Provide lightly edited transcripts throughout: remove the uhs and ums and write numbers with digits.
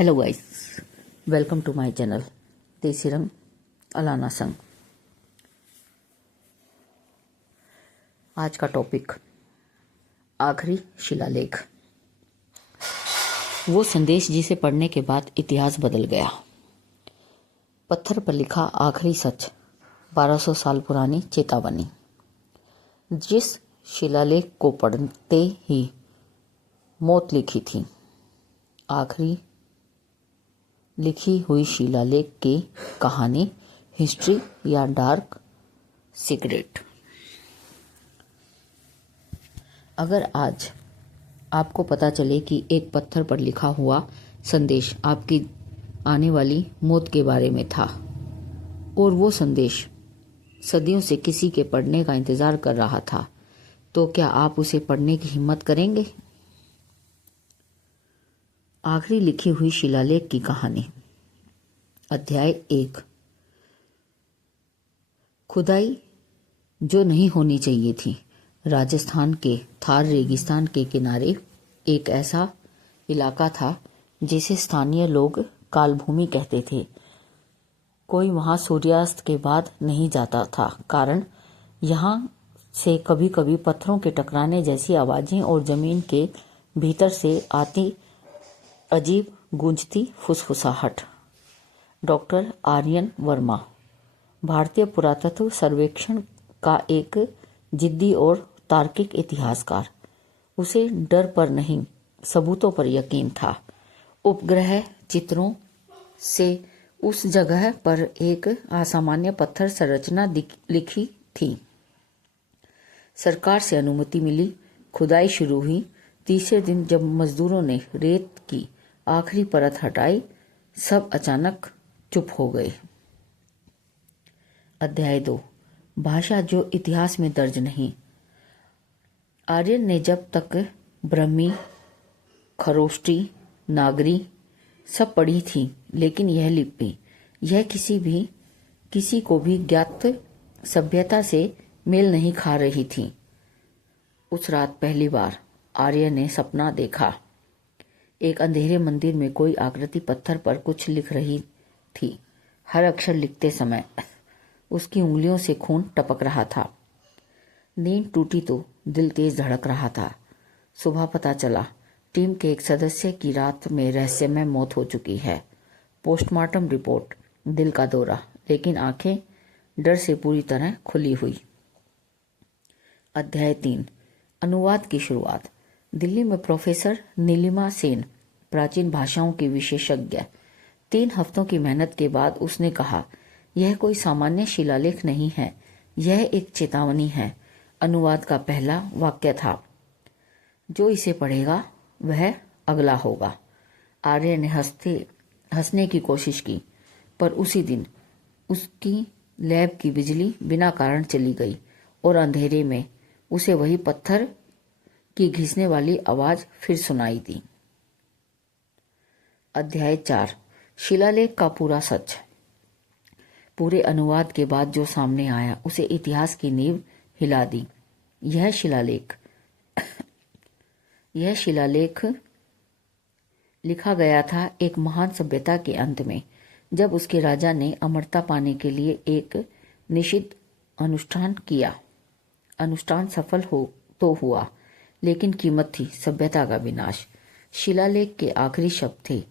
Hello guys, welcome to my channel Desi Rang Alana संग। आज का टॉपिक आखिरी शिलालेख। वो संदेश जिसे पढ़ने के बाद इतिहास बदल गया। पत्थर पर लिखा आखिरी सच, 1200 साल पुरानी चेतावनी। जिस शिलालेख को पढ़ते ही मौत लिखी थी, आखिरी लिखी हुई शिलालेख की कहानी, हिस्ट्री या डार्क सीक्रेट। अगर आज आपको पता चले कि एक पत्थर पर लिखा हुआ संदेश आपकी आने वाली मौत के बारे में था और वो संदेश सदियों से किसी के पढ़ने का इंतजार कर रहा था, तो क्या आप उसे पढ़ने की हिम्मत करेंगे? आखिरी लिखी हुई शिलालेख की कहानी। अध्याय 1। खुदाई जो नहीं होनी चाहिए थी। राजस्थान के थार रेगिस्तान के किनारे एक ऐसा इलाका था जिसे स्थानीय लोग कालभूमि कहते थे। कोई वहां सूर्यास्त के बाद नहीं जाता था, कारण यहाँ से कभी कभी पत्थरों के टकराने जैसी आवाजें और जमीन के भीतर से आती अजीब गूंजती फुसफुसाहट। डॉक्टर आर्यन वर्मा भारतीय पुरातत्व सर्वेक्षण का एक जिद्दी और तार्किक इतिहासकार। उसे डर पर नहीं, सबूतों पर यकीन था। उपग्रह चित्रों से उस जगह पर एक असामान्य पत्थर संरचना लिखी थी। सरकार से अनुमति मिली, खुदाई शुरू हुई। तीसरे दिन जब मजदूरों ने रेत की आखिरी परत हटाई, सब अचानक चुप हो गए। अध्याय 2। भाषा जो इतिहास में दर्ज नहीं। आर्यन ने जब तक ब्रह्मी, खरोष्टी, नागरी सब पढ़ी थी, लेकिन यह लिपि, यह किसी को भी ज्ञात सभ्यता से मेल नहीं खा रही थी। उस रात पहली बार आर्यन ने सपना देखा। एक अंधेरे मंदिर में कोई आकृति पत्थर पर कुछ लिख रही थी। हर अक्षर लिखते समय उसकी उंगलियों से खून टपक रहा था। नींद टूटी तो दिल तेज धड़क रहा था। सुबह पता चला टीम के एक सदस्य की रात में रहस्यमय मौत हो चुकी है। पोस्टमार्टम रिपोर्ट, दिल का दौरा, लेकिन आंखें डर से पूरी तरह खुली हुई। अध्याय 3। अनुवाद की शुरुआत। दिल्ली में प्रोफेसर नीलिमा सेन, प्राचीन भाषाओं की विशेषज्ञ। 3 हफ्तों की मेहनत के बाद उसने कहा, यह कोई सामान्य शिलालेख नहीं है, यह एक चेतावनी है। अनुवाद का पहला वाक्य था, जो इसे पढ़ेगा वह अगला होगा। आर्य ने हंसने की कोशिश की, पर उसी दिन उसकी लैब की बिजली बिना कारण चली गई और अंधेरे में उसे वही पत्थर की घिसने वाली आवाज फिर सुनाई दी। अध्याय 4। शिलालेख का पूरा सच। पूरे अनुवाद के बाद जो सामने आया उसे इतिहास की नींव हिला दी। यह शिलालेख लिखा गया था एक महान सभ्यता के अंत में, जब उसके राजा ने अमरता पाने के लिए एक निषिद्ध अनुष्ठान किया। अनुष्ठान सफल हुआ, लेकिन कीमत थी सभ्यता का विनाश। शिलालेख के आखिरी शब्द थे,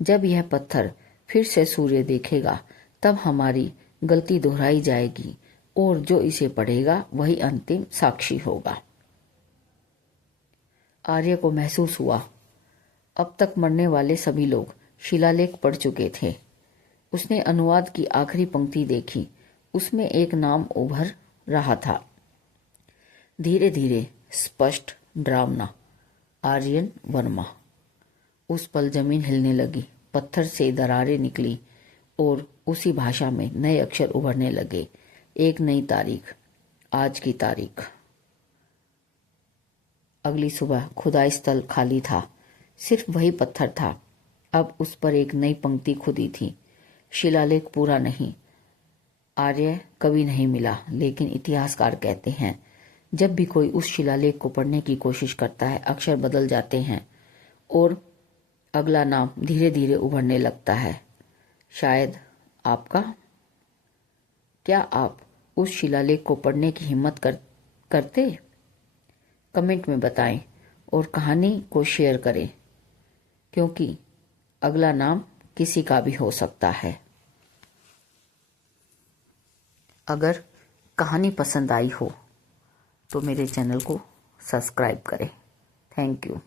जब यह पत्थर फिर से सूर्य देखेगा तब हमारी गलती दोहराई जाएगी और जो इसे पढ़ेगा वही अंतिम साक्षी होगा। आर्य को महसूस हुआ, अब तक मरने वाले सभी लोग शिलालेख पढ़ चुके थे। उसने अनुवाद की आखिरी पंक्ति देखी, उसमें एक नाम उभर रहा था, धीरे धीरे स्पष्ट, डरावना, आर्यन वर्मा। उस पल जमीन हिलने लगी, पत्थर से दरारें निकली और उसी भाषा में नए अक्षर उभरने लगे। एक नई तारीख, आज की तारीख। अगली सुबह खुदाई स्थल खाली था, सिर्फ वही पत्थर था। अब उस पर एक नई पंक्ति खुदी थी, शिलालेख पूरा नहीं। आर्य कभी नहीं मिला, लेकिन इतिहासकार कहते हैं जब भी कोई उस शिलालेख को पढ़ने की कोशिश करता है, अक्षर बदल जाते हैं और अगला नाम धीरे धीरे उभरने लगता है, शायद आपका। क्या आप उस शिलालेख को पढ़ने की हिम्मत करते? कमेंट में बताएं और कहानी को शेयर करें, क्योंकि अगला नाम किसी का भी हो सकता है। अगर कहानी पसंद आई हो तो मेरे चैनल को सब्सक्राइब करें। Thank you.